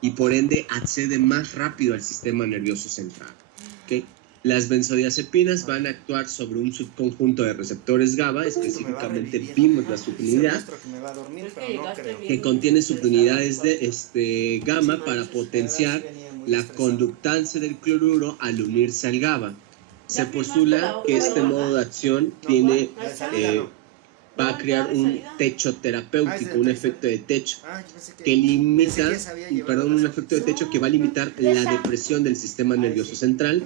y por ende accede más rápido al sistema nervioso central. ¿Okay? Las benzodiazepinas van a actuar sobre un subconjunto de receptores GABA, específicamente vimos la subunidad, que contiene subunidades de gamma para potenciar la conductancia del cloruro al unirse al GABA. Se postula que este modo de acción tiene, va a crear un techo terapéutico, un efecto de techo, que limita, un efecto de techo que va a limitar la depresión del sistema nervioso central,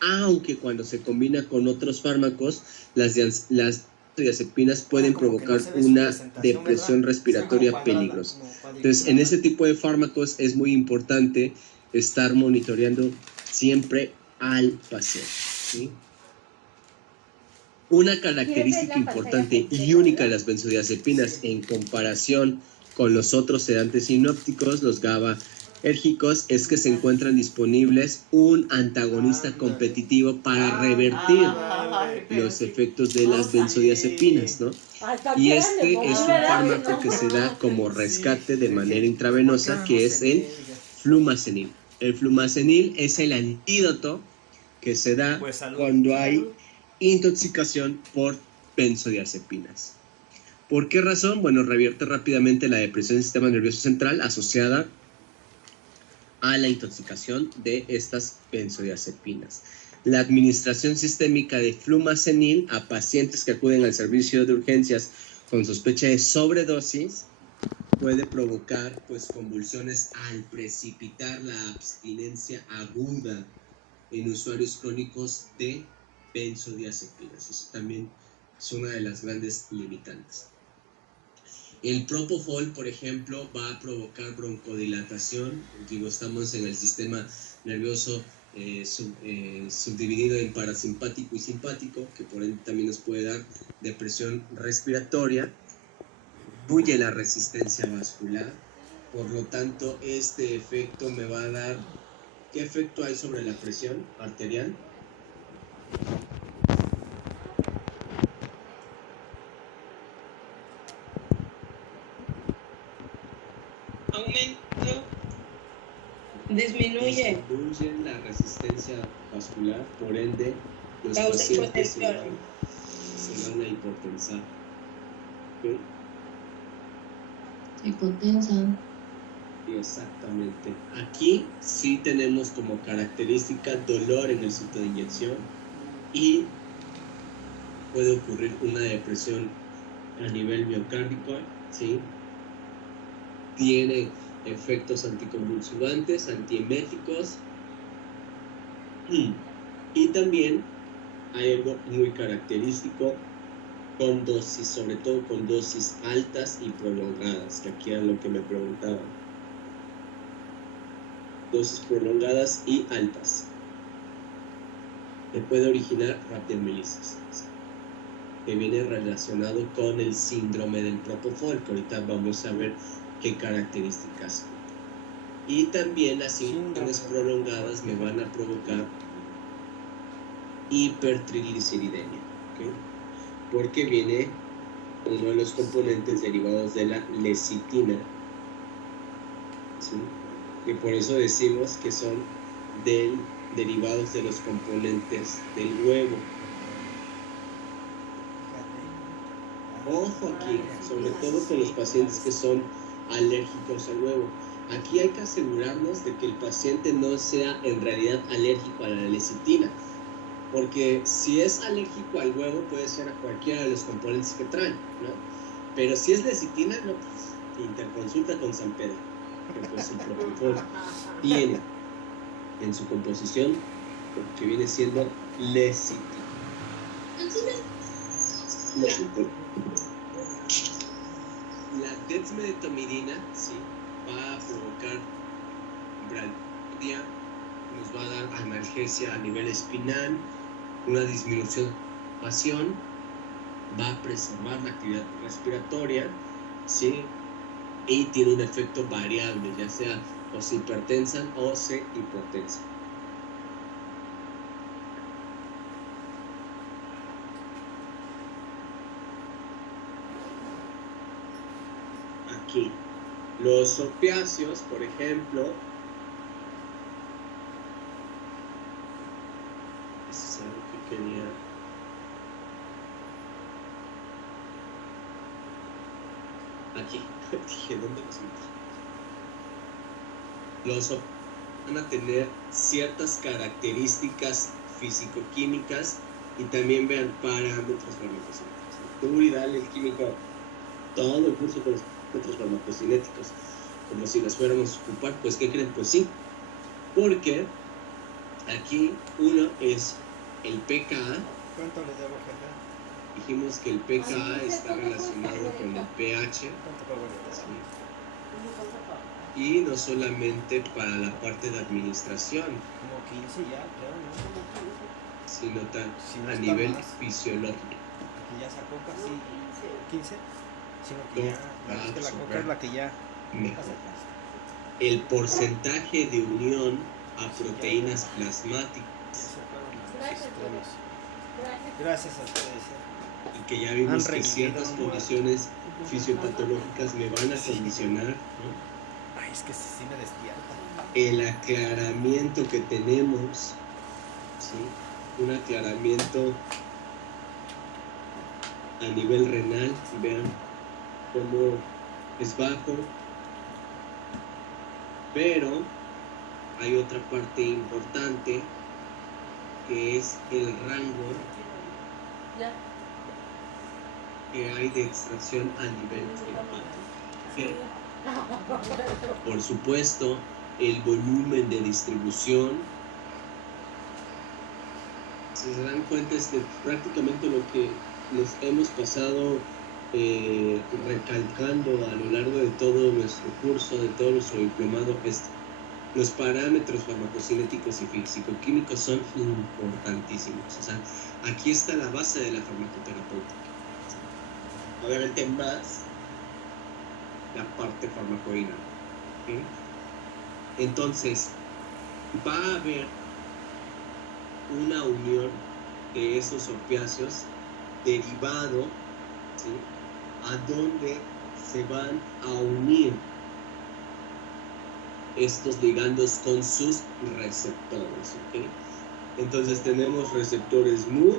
aunque cuando se combina con otros fármacos, las benzodiazepinas pueden provocar una depresión respiratoria peligrosa. Entonces, en ese tipo de fármacos es muy importante estar monitoreando siempre al paciente, ¿sí? Una característica importante y única de las benzodiazepinas en comparación con los otros sedantes sinópticos, los GABAérgicos, es que se encuentran disponibles un antagonista competitivo para revertir los efectos de las benzodiazepinas, ¿no? Y este es un fármaco que se da como rescate de manera intravenosa, que es el flumazenil. El flumazenil es el antídoto que se da cuando hay intoxicación por benzodiazepinas. ¿Por qué razón? Bueno, revierte rápidamente la depresión del sistema nervioso central asociada a la intoxicación de estas benzodiazepinas. La administración sistémica de flumazenil a pacientes que acuden al servicio de urgencias con sospecha de sobredosis puede provocar convulsiones al precipitar la abstinencia aguda en usuarios crónicos de benzodiazepinas. Eso también es una de las grandes limitantes. El propofol, por ejemplo, va a provocar broncodilatación. Digo, estamos en el sistema nervioso subdividido en parasimpático y simpático, que por ende también nos puede dar depresión respiratoria. Disminuye la resistencia vascular. Por lo tanto, este efecto me va a dar... ¿Qué efecto hay sobre la presión arterial? Aumento. Disminuye la resistencia vascular, por ende los pacientes se van a hipotensar. ¿Okay? Hipotensan. Exactamente. Aquí sí tenemos como característica dolor en el sitio de inyección y puede ocurrir una depresión a nivel miocárdico, ¿sí? Tiene efectos anticonvulsivantes, antieméticos y también hay algo muy característico con dosis, sobre todo con dosis altas y prolongadas, que aquí era lo que me preguntaban. Dosis prolongadas y altas. Que puede originar rhabdomiolisis, que viene relacionado con el síndrome del propofol, que ahorita vamos a ver qué características. Y también las inyecciones prolongadas me van a provocar hipertrigliceridemia, ¿okay? Porque viene uno de los componentes derivados de la lecitina, ¿sí? Y por eso decimos que son derivados de los componentes del huevo. Ojo aquí, sobre todo con los pacientes que son alérgicos al huevo. Aquí hay que asegurarnos de que el paciente no sea en realidad alérgico a la lecitina, porque si es alérgico al huevo puede ser a cualquiera de los componentes que traen, ¿no? Pero si es lecitina, no, pues interconsulta con San Pedro, que pues el propofol tiene en su composición lo que viene siendo lecitina. La dexmedetomidina, sí, va a provocar bradicardia, nos va a dar analgesia a nivel espinal, una disminución de la pasión, va a preservar la actividad respiratoria, sí, y tiene un efecto variable, ya sea o se hipertensan o se hipotensan. Aquí, Los opiáceos, por ejemplo, eso es algo que quería. Aquí, dije, ¿dónde los metí? Los opiáceos van a tener ciertas características físico-químicas y también vean parámetros farmacocinéticos. Tú, Uridal, el químico, todo el curso con los parámetros farmacocinéticos, como si las fuéramos a ocupar. Pues, ¿qué creen? Pues sí, porque aquí uno es el pKa. ¿Cuánto le debo, jefe? Dijimos que el pKa está relacionado con el pH. ¿Cuánto pago le debo? Sí. Y no solamente para la parte de administración, Como 15 ya, creo, ¿no? sino Si no a está nivel más. fisiológico. Que ya sacó casi 15. Sino que No, ya, la verdad es que la coca es la que ya Mejor. hace más. El porcentaje de unión a proteínas plasmáticas, Ya se fueron a los extremos. Gracias a ustedes. y que ya vimos Han que revivido ciertas un muerto. condiciones fisiopatológicas me van a condicionar, ¿no? Ay, es que sí me despierta. El aclaramiento que tenemos, ¿sí? Un aclaramiento a nivel renal, vean cómo es bajo, pero hay otra parte importante que es el rango que hay de extracción a nivel hepático. Por supuesto, el volumen de distribución. Si se dan cuenta, es de prácticamente lo que les hemos pasado recalcando a lo largo de todo nuestro curso, de todo nuestro diplomado. Los parámetros farmacocinéticos y físico-químicos son importantísimos. O sea, aquí está la base de la farmacoterapéutica. Obviamente más la parte farmacodinámica. ¿Okay? Entonces, va a haber una unión de esos opiáceos derivado, ¿sí? A donde se van a unir estos ligandos con sus receptores. ¿Okay? Entonces tenemos receptores mu.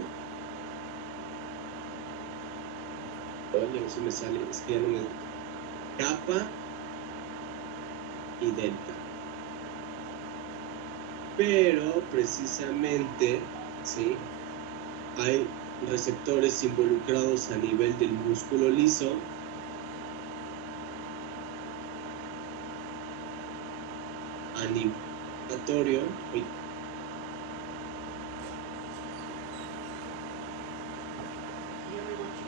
Oye, no se me sale, es que ya no me... Kappa y delta. Pero precisamente, ¿sí? Hay receptores involucrados a nivel del músculo liso, a nivel respiratorio,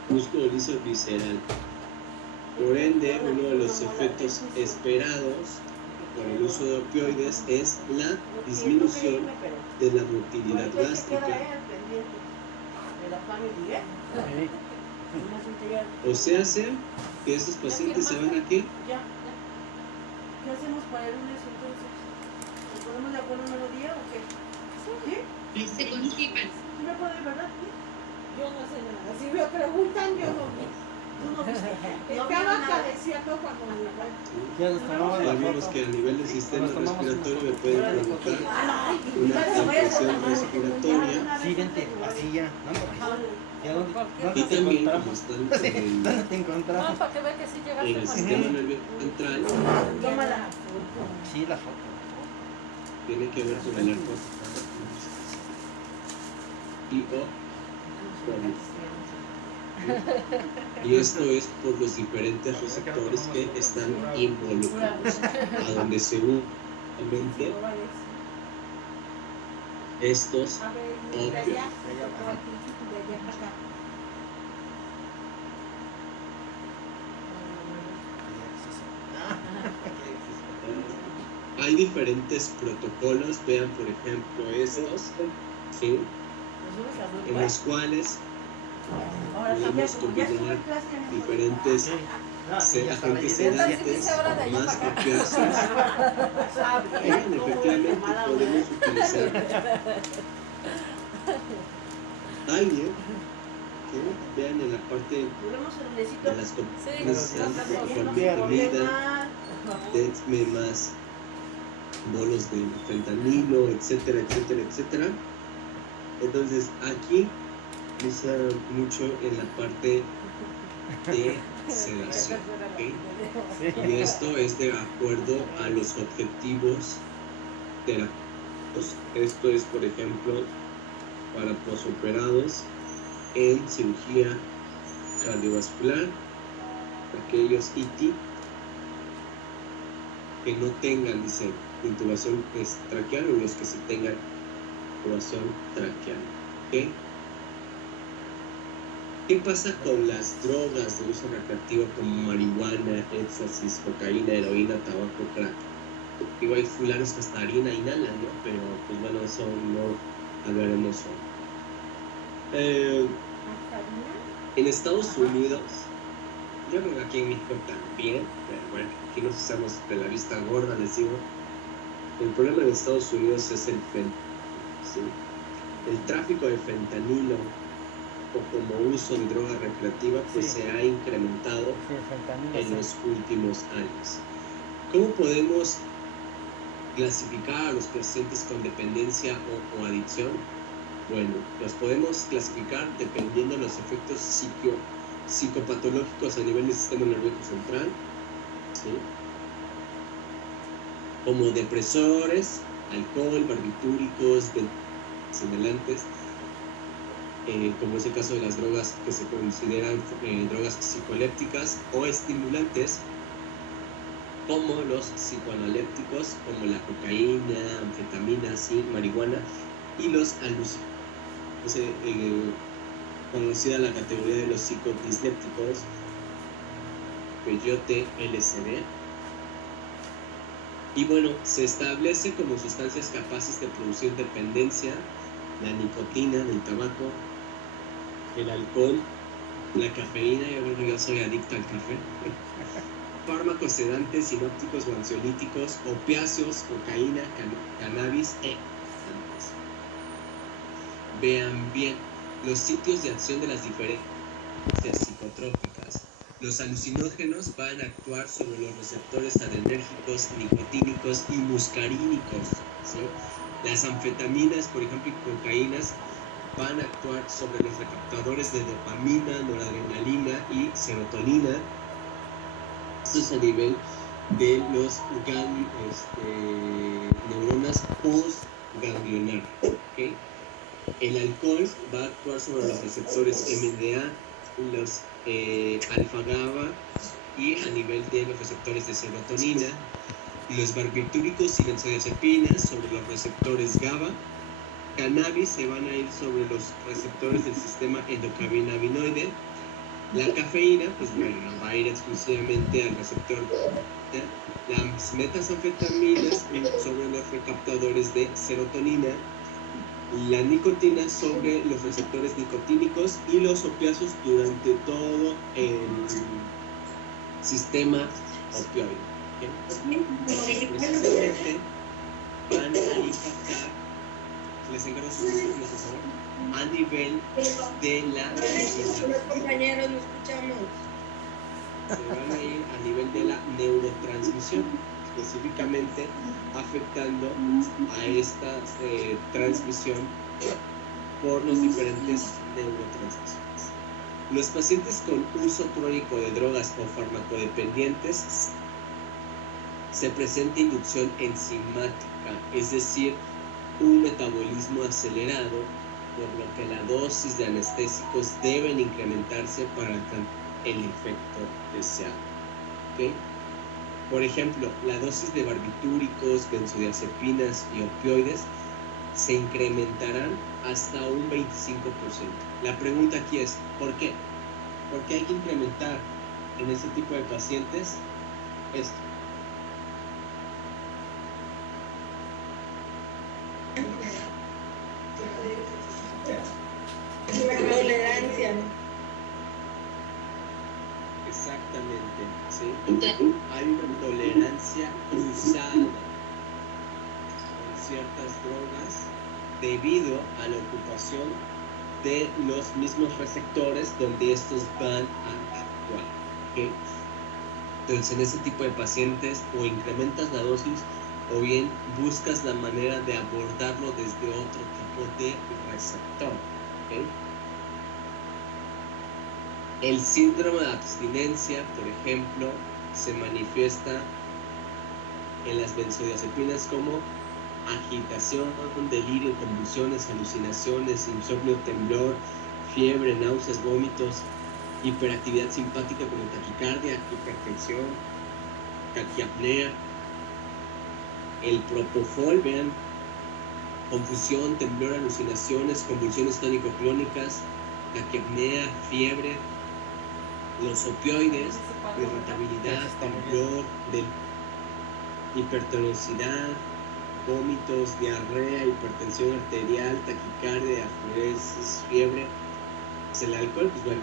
músculo liso visceral. Por ende, uno de los efectos esperados con el uso de opioides es la disminución de la motilidad gástrica. O sea, que esos pacientes se van aquí. ¿Qué hacemos para el lunes entonces? ¿Nos ponemos de acuerdo en el día o qué? ¿Sí? Se constipan. ¿Sí me puede, verdad? Yo no sé nada. Si me preguntan, yo no vi. Tú no viste. Estaba cabeceando cuando me fue. Ya nos tomamos Ya la vimos foto. que a nivel del sistema Nos tomamos respiratorio me una puede foto. provocar Ay, una infección respiratoria. Sí, vente, así ya. No, porque ya dónde Y te también, como encontramos. están en ¿Dónde te No, encontramos? para que vea que sí el llegaste con sistema nervioso central, Tómala. Sí, la foto. tiene que ver con el arco y o y esto es por los diferentes receptores que están involucrados, a donde se unen estos opioides. Hay diferentes protocolos, vean por ejemplo estos, ¿sí? En los cuales podemos combinar diferentes agentes sedantes más opiáceos. Efectivamente podemos utilizar aire, que vean en la parte de las comidas, Sí, comida, denme más bolos de fentanilo, etcétera, etcétera, etcétera. Entonces aquí usa mucho en la parte de sedación, ¿ok? Y esto es de acuerdo a los objetivos terapéuticos. Esto es, por ejemplo, para posoperados en cirugía cardiovascular, aquellos IT que no tengan, dice, intubación traqueal, o los que sí tengan intubación traqueal, ¿ok? ¿Qué pasa con las drogas de uso recreativo como marihuana, éxtasis, cocaína, heroína, tabaco, crack? Digo, hay fulanos que hasta harina inhalan, ¿no? Pero, pues bueno, eso no hablaremos hoy. En Estados Unidos, yo creo que aquí en México también, pero bueno, aquí nos usamos de la vista gorda, les digo. El problema de Estados Unidos es el fentanilo, ¿sí? El tráfico de fentanilo o como uso de droga recreativa, pues Sí. se ha incrementado Sí, el fentanilo, en sí. los últimos años. ¿Cómo podemos clasificar a los pacientes con dependencia o adicción? Bueno, los podemos clasificar dependiendo de los efectos psicopatológicos a nivel del sistema nervioso central, ¿sí? Como depresores, alcohol, barbitúricos, señalantes, como es el caso de las drogas que se consideran drogas psicoelépticas o estimulantes, como los psicoanalépticos, como la cocaína, anfetaminas, y marihuana, y los alucinógenos. Conocida la categoría de los psicodislépticos, peyote, LSD. Y bueno, se establece como sustancias capaces de producir dependencia la nicotina del tabaco, el alcohol, la cafeína. Yo creo que yo soy adicto al café. Fármacos sedantes, sinópticos o ansiolíticos, opiáceos, cocaína, cannabis e excitantes. Vean bien los sitios de acción de las diferentes psicotrópicas. Los alucinógenos van a actuar sobre los receptores adrenérgicos, nicotínicos y muscarínicos, ¿sí? Las anfetaminas, por ejemplo, y cocaínas van a actuar sobre los recaptadores de dopamina, noradrenalina y serotonina. Esto es a nivel de los neuronas postganglionar, ¿okay? El alcohol va a actuar sobre los receptores MDA, los alfa-GABA y a nivel de los receptores de serotonina. Los barbitúricos y benzodiazepinas sobre los receptores GABA. Cannabis se van a ir sobre los receptores del sistema endocannabinoide. La cafeína, pues bueno, va a ir exclusivamente al receptor. Las metanfetaminas sobre los recaptadores de serotonina. La nicotina sobre los receptores nicotínicos y los opiáceos durante todo el sistema opioide. Precisamente van a impactar, les encargo sus micrófonos, por favor, a nivel de la Los compañeros, no escuchamos. se van a ir a nivel de la neurotransmisión, específicamente afectando a esta transmisión por los diferentes neurotransmisores. Los pacientes con uso crónico de drogas o farmacodependientes se presenta inducción enzimática, es decir, un metabolismo acelerado, por lo que la dosis de anestésicos deben incrementarse para alcanzar el efecto deseado. ¿Okay? Por ejemplo, la dosis de barbitúricos, benzodiazepinas y opioides se incrementarán hasta un 25%. La pregunta aquí es, ¿por qué? ¿Por qué hay que incrementar en este tipo de pacientes esto? Tolerancia. Exactamente, ¿sí? Hay una tolerancia cruzada con ciertas drogas debido a la ocupación de los mismos receptores donde estos van a actuar, ¿okay? Entonces, en ese tipo de pacientes o incrementas la dosis o bien buscas la manera de abordarlo desde otro tipo de receptor. ¿Okay? El síndrome de abstinencia, por ejemplo, se manifiesta en las benzodiazepinas como agitación, delirio, convulsiones, alucinaciones, insomnio, temblor, fiebre, náuseas, vómitos, hiperactividad simpática como taquicardia, hipertensión, taquiapnea. El propofol, vean, confusión, temblor, alucinaciones, convulsiones tónico-clónicas, taquiapnea, fiebre. Los opioides, irritabilidad, temblor, hipertonicidad, vómitos, diarrea, hipertensión arterial, taquicardia, diaforesis, fiebre. El alcohol, pues bueno,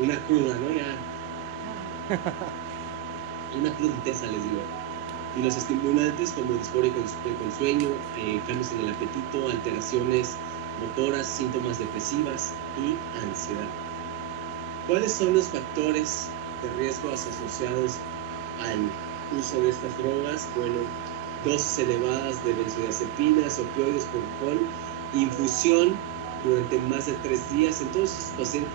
una cruda, ¿no? Ya. Una cruda intensa, les digo. Y los estimulantes como disforia con sueño, cambios en el apetito, alteraciones motoras, síntomas depresivas y ansiedad. ¿Cuáles son los factores de riesgo asociados al uso de estas drogas? Bueno, dosis elevadas de benzodiazepinas, opioides, propofol, infusión durante más de 3 días. Entonces, estos pacientes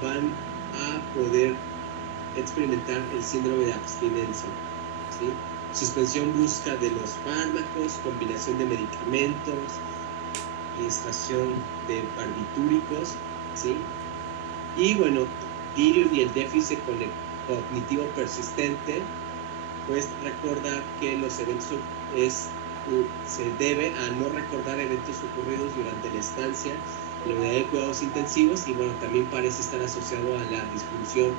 van a poder experimentar el síndrome de abstinencia, ¿sí? Suspensión brusca de los fármacos, combinación de medicamentos, administración de barbitúricos, ¿sí? Y bueno, delirio y el déficit cognitivo persistente, pues recordar que los eventos se debe a no recordar eventos ocurridos durante la estancia en la unidad de cuidados intensivos, y bueno, también parece estar asociado a la disfunción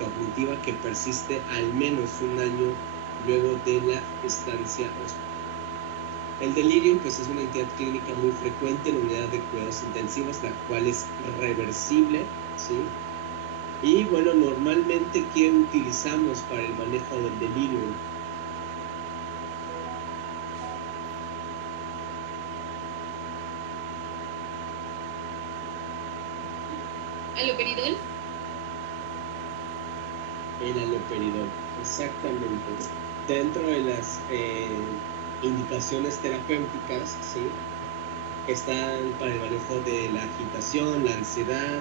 cognitiva que persiste al menos un año luego de la estancia hospitalaria. El delirio, pues, es una entidad clínica muy frecuente en la unidad de cuidados intensivos, la cual es reversible, ¿sí? Y bueno, normalmente, ¿qué utilizamos para el manejo del delirio? ¿Aloperidol? El aloperidol, exactamente. Dentro de las indicaciones terapéuticas, ¿sí?, están para el manejo de la agitación, la ansiedad,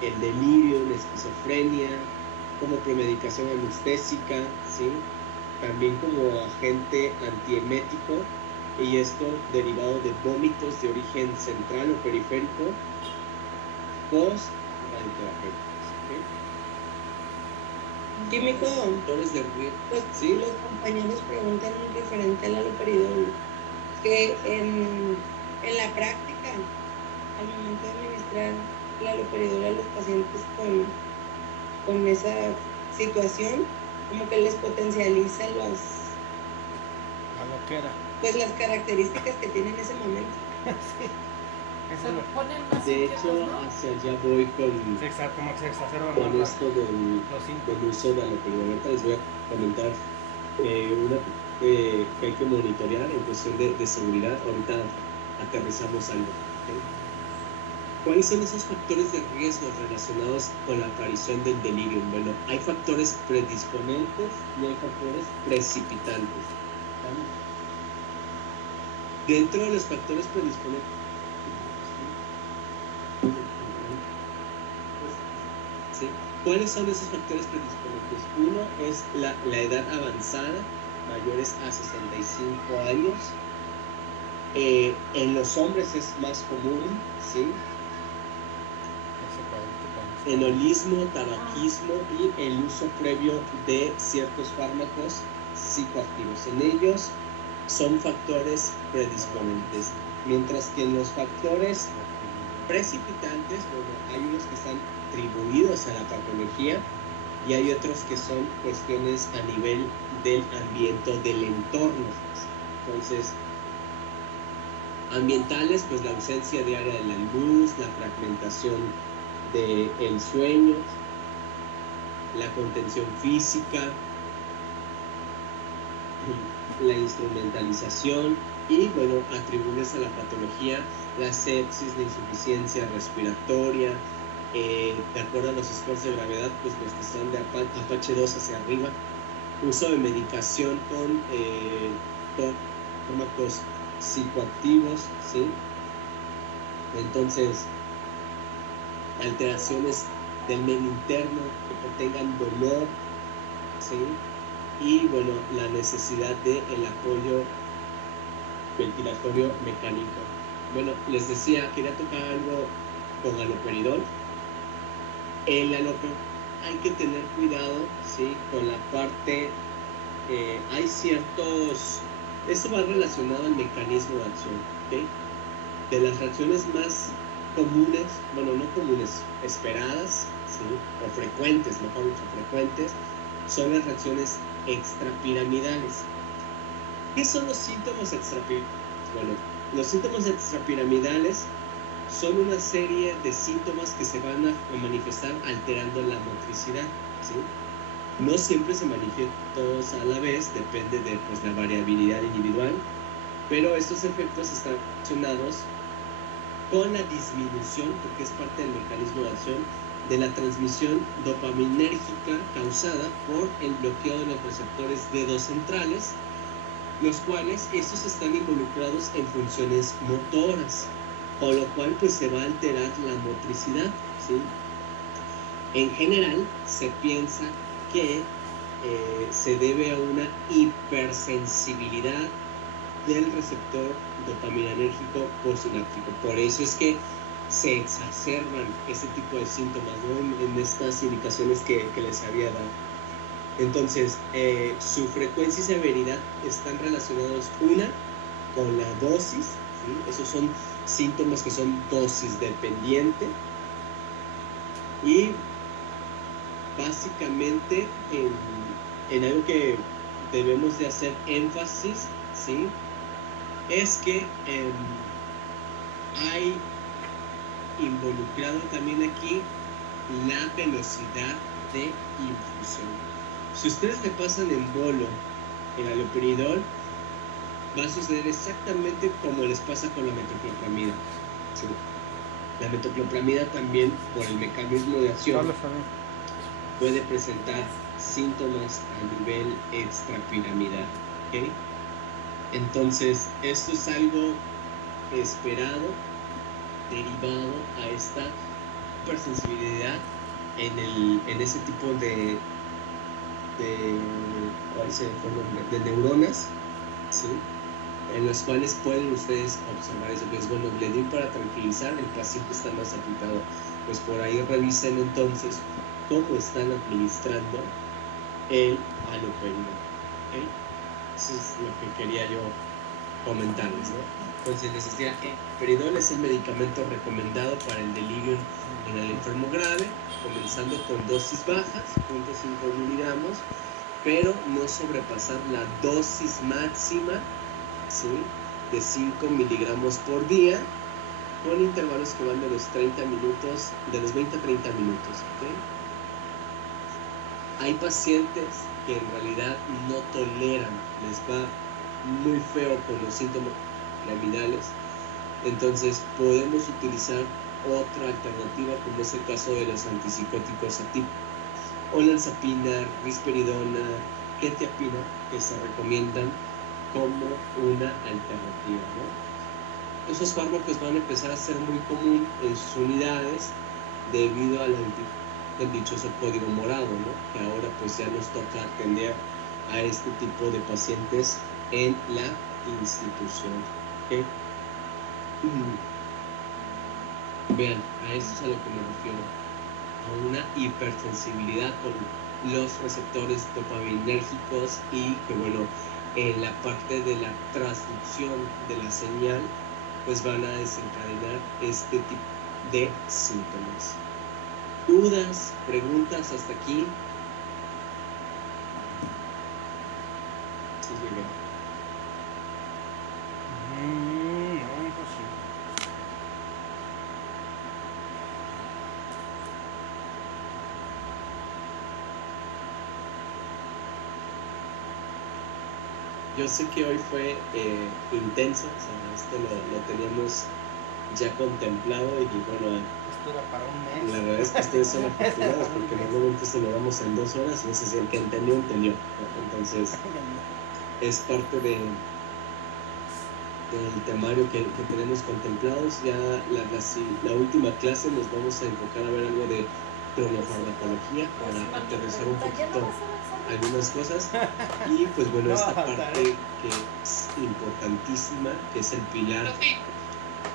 el delirio, la esquizofrenia, como premedicación anestésica, ¿sí?, también como agente antiemético, y esto derivado de vómitos de origen central o periférico post radioterapéuticos. Químico, Factores de riesgo. ¿Sí? los compañeros preguntan referente al aloperidol, que en la práctica, al momento de administrar el aloperidol a los pacientes con esa situación, como que les potencializa pues las características que tienen en ese momento. Sí. Eso Se lo, ponen más De inquietos, hecho, ¿no? hacia allá voy con como que se exacerban con más esto del los síntomas. uso de aloperidol. Ahorita les voy a comentar una que hay que monitorear en cuestión de seguridad. Ahorita aterrizamos algo. ¿Okay? ¿Cuáles son esos factores de riesgo relacionados con la aparición del delirio? Bueno, hay factores predisponentes y hay factores precipitantes. ¿Vale? Dentro de los factores predisponentes, ¿sí?, ¿cuáles son esos factores predisponentes? Uno es la edad avanzada, mayores a 65 años. En los hombres es más común, ¿sí?, enolismo, tabaquismo y el uso previo de ciertos fármacos psicoactivos. En ellos son factores predisponentes, mientras que en los factores precipitantes, bueno, hay unos que están atribuidos a la patología y hay otros que son cuestiones a nivel del ambiente, del entorno. Entonces, ambientales, pues la ausencia diaria de la luz, la fragmentación del sueño, la contención física, la instrumentalización y, bueno, atribuirles a la patología la sepsis, la insuficiencia respiratoria, de acuerdo a los esfuerzos de gravedad, pues los que están de Apache 2 hacia arriba, uso de medicación con fármacos psicoactivos, ¿sí? Entonces, alteraciones del medio interno que tengan dolor, ¿sí? Y bueno, la necesidad de el apoyo ventilatorio mecánico. Bueno, les decía, quería tocar algo con haloperidol. El haloperidol hay que tener cuidado, ¿sí? Con la parte, hay ciertos, esto va relacionado al mecanismo de acción, ¿ok? De las reacciones más comunes, bueno, no comunes, esperadas, ¿sí? O frecuentes, mejor dicho, frecuentes, son las reacciones extrapiramidales. ¿Qué son los síntomas extrapiramidales? Bueno, los síntomas extrapiramidales son una serie de síntomas que se van a manifestar alterando la motricidad, ¿sí? No siempre se manifiestan todos a la vez, depende de pues, la variabilidad individual, pero estos efectos están relacionados con la disminución, porque es parte del mecanismo de acción, de la transmisión dopaminérgica causada por el bloqueo de los receptores D2 centrales, los cuales estos están involucrados en funciones motoras, con lo cual pues se va a alterar la motricidad, ¿sí? En general se piensa que se debe a una hipersensibilidad del receptor dopaminérgico postsináptico. Por eso es que se exacerban ese tipo de síntomas, ¿no? En estas indicaciones que les había dado. Entonces, su frecuencia y severidad están relacionados, una, con la dosis, ¿sí? Esos son síntomas que son dosis dependiente, y básicamente en algo que debemos de hacer énfasis, ¿sí? Es que hay involucrado también aquí la velocidad de infusión. Si ustedes le pasan en bolo el haloperidol, va a suceder exactamente como les pasa con la metoclopramida, ¿sí? La metoclopramida también, por el mecanismo de acción, puede presentar síntomas a nivel extrapiramidal, ¿ok? Entonces, esto es algo esperado, derivado a esta hipersensibilidad en ese tipo de neuronas, ¿sí? En las cuales pueden ustedes observar eso, que es bueno, le doy para tranquilizar, el paciente está más agitado. Pues por ahí revisen entonces cómo están administrando el haloperidol, ¿okay? Eso es lo que quería yo comentarles, ¿no? Entonces les decía que el haloperidol es el medicamento recomendado para el delirio en el enfermo grave, comenzando con dosis bajas, 0.5 miligramos, pero no sobrepasar la dosis máxima, ¿sí? De 5 miligramos por día, con intervalos que van de los 30 minutos, de los 20 a 30 minutos, ¿okay? Hay pacientes que en realidad no toleran, les va muy feo con los síntomas piramidales, entonces podemos utilizar otra alternativa, como es el caso de los antipsicóticos atípicos, olanzapina, risperidona, quetiapina, que se recomiendan como una alternativa, ¿no? Esos fármacos van a empezar a ser muy común en sus unidades debido al dichoso código morado, ¿no? Que ahora pues ya nos toca atender a este tipo de pacientes en la institución, ¿okay? Vean, a eso es a lo que me refiero, a una hipersensibilidad con los receptores dopaminérgicos, y que bueno, en la parte de la transducción de la señal pues van a desencadenar este tipo de síntomas. ¿Dudas, preguntas hasta aquí? Sí, llegué. Pues sí. Yo sé que hoy fue intenso, o sea, esto lo teníamos ya contemplado, y bueno, dura para un mes. La verdad es que ustedes son afortunados porque normalmente se lo damos en 2 horas y no sé si el que entendió, entendió. Entonces, es parte del temario que tenemos contemplados. Ya la última clase nos vamos a enfocar a ver algo de cronofarmacología para aterrizar un poquito algunas cosas. Y pues bueno, esta parte que es importantísima, que es el pilar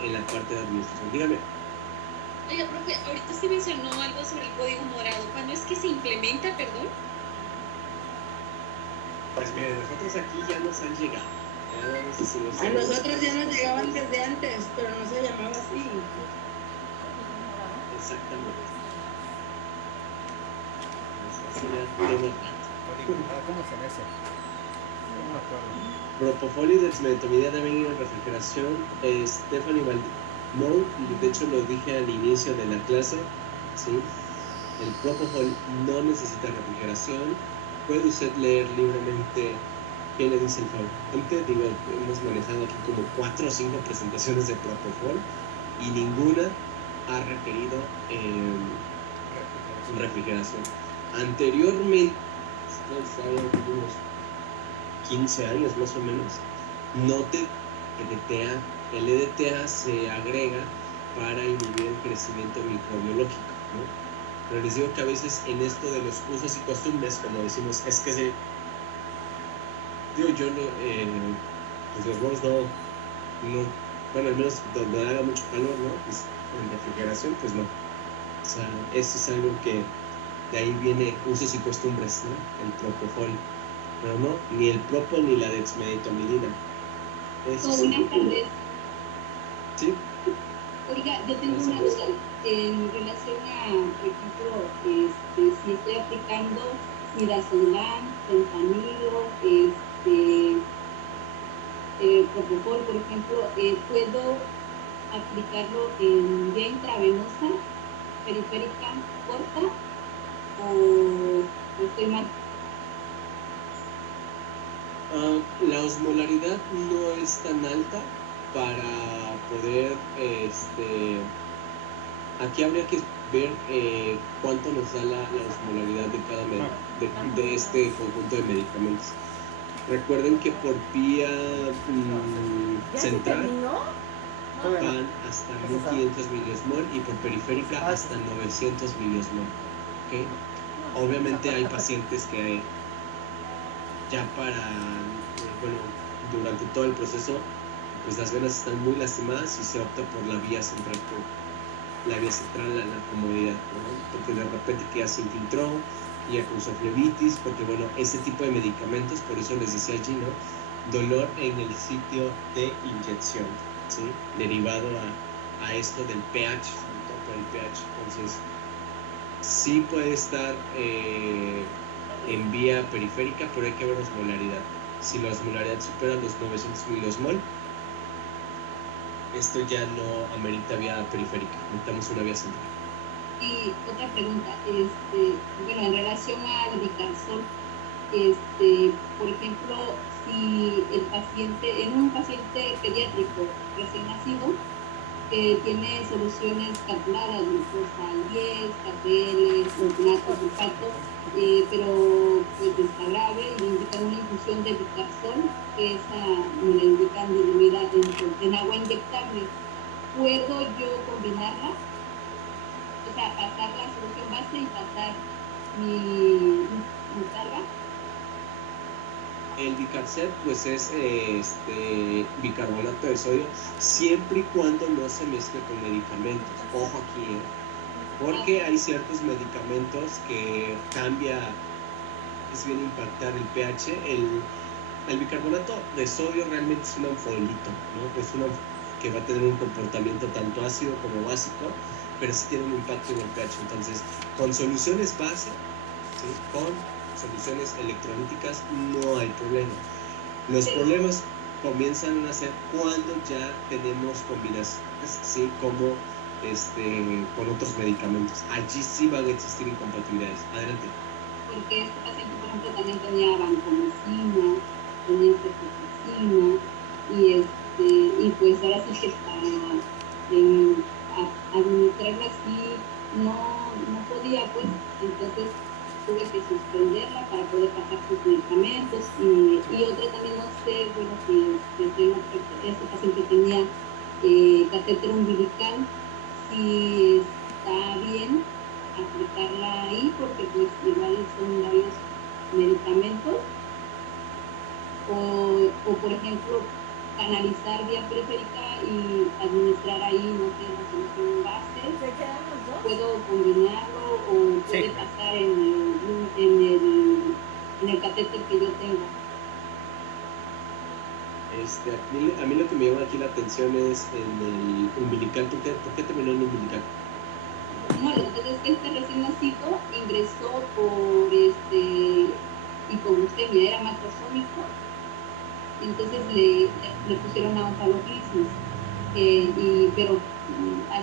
en la parte de administración. Dígame. Oiga, profe, ahorita sí mencionó algo sobre el código morado. ¿Cuándo es que se implementa, perdón? Pues mire, nosotros aquí ya nos han llegado. No sé si A nosotros ya nos llegaban desde antes, pero no se llamaba así. Exactamente. Así ya tiene rato. ¿Cómo se lee ese? No me acuerdo. Propofol y dexmedetomidina deben ir en refrigeración. Stephanie no, de hecho lo dije al inicio de la clase, ¿sí? El propofol no necesita refrigeración. Puede usted leer libremente qué le dice el fabricante. Digo, hemos manejado aquí como 4 o 5 presentaciones de propofol y ninguna ha requerido refrigeración. Anteriormente, unos 15 años más o menos, note que el EDTA se agrega para inhibir el crecimiento microbiológico, ¿no? Pero les digo que a veces en esto de los usos y costumbres, como decimos, es que digo, yo no, pues los huevos no, bueno, al menos donde haga mucho calor, ¿no? Pues en refrigeración, pues no. O sea, eso es algo que de ahí viene usos y costumbres, ¿no? El propofol. Pero no, ni el propo ni la dexmedetomidina. Buenas tardes. Sí. Oiga, yo tengo una duda en relación a, por ejemplo, si estoy aplicando midazolam, fentanilo, propofol, por ejemplo, ¿puedo aplicarlo en vía intravenosa, periférica, corta, o estoy mal? La osmolaridad no es tan alta para poder, aquí habría que ver cuánto nos da la osmolaridad de cada de este conjunto de medicamentos. Recuerden que por vía central van hasta 1500 miliosmol y por periférica hasta 900 miliosmol. ¿Okay? Obviamente hay pacientes que ya durante todo el proceso, pues las venas están muy lastimadas y se opta por la vía central, a la comodidad, ¿no? Porque de repente que ya se infiltró, ya causó flebitis, porque bueno, ese tipo de medicamentos, por eso les decía allí, ¿no? Dolor en el sitio de inyección, ¿sí? Derivado a esto del pH, por el pH. Entonces, sí puede estar en vía periférica, pero hay que ver osmolaridad. Si la osmolaridad supera los 900 miliosmol, esto ya no amerita vía periférica, necesitamos una vía central. Y otra pregunta, bueno, en relación al Vicarsol, por ejemplo, si el paciente, en un paciente pediátrico recién nacido, que tiene soluciones calculadas, glucosa 10, KPL, sulfato, sulfato, pero pues está grave y le indican una infusión de Vicarsol, que esa me la indican diluida en agua inyectable. ¿Puedo yo combinarla? O sea, pasar la solución base y pasar mi carga. El Vicarcet pues es bicarbonato de sodio, siempre y cuando no se mezcle con medicamentos. Ojo aquí, porque hay ciertos medicamentos que es bien impactar el pH. El bicarbonato de sodio realmente es un anfodolito, ¿no? Es que va a tener un comportamiento tanto ácido como básico, pero sí tiene un impacto en el pH. Entonces, con soluciones base, ¿sí? Con soluciones electrolíticas no hay problema. Los problemas comienzan a ser cuando ya tenemos combinaciones, ¿sí? Como con otros medicamentos. Allí sí van a existir incompatibilidades. Adelante. Porque este paciente, por ejemplo, también tenía vancomicina, tenía ceftriaxona, y pues ahora sí que está administrarla así no podía, pues, entonces tuve que suspenderla para poder pasar sus medicamentos y otra también no sé, bueno, si este paciente tenía catéter umbilical, si está bien aplicarla ahí porque pues igual son varios medicamentos o por ejemplo canalizar vía periférica y administrar ahí, no sé, la solución base. ¿Se quedan los dos? ¿Puedo combinarlo o puede Sí. pasar en el catéter que yo tengo? A mí lo que me llama aquí la atención es en el umbilical. ¿Por qué terminó en el umbilical? No, lo que es que este recién nacido ingresó por hipoglucemia, era macrosómico, entonces le pusieron a oncologismos, pero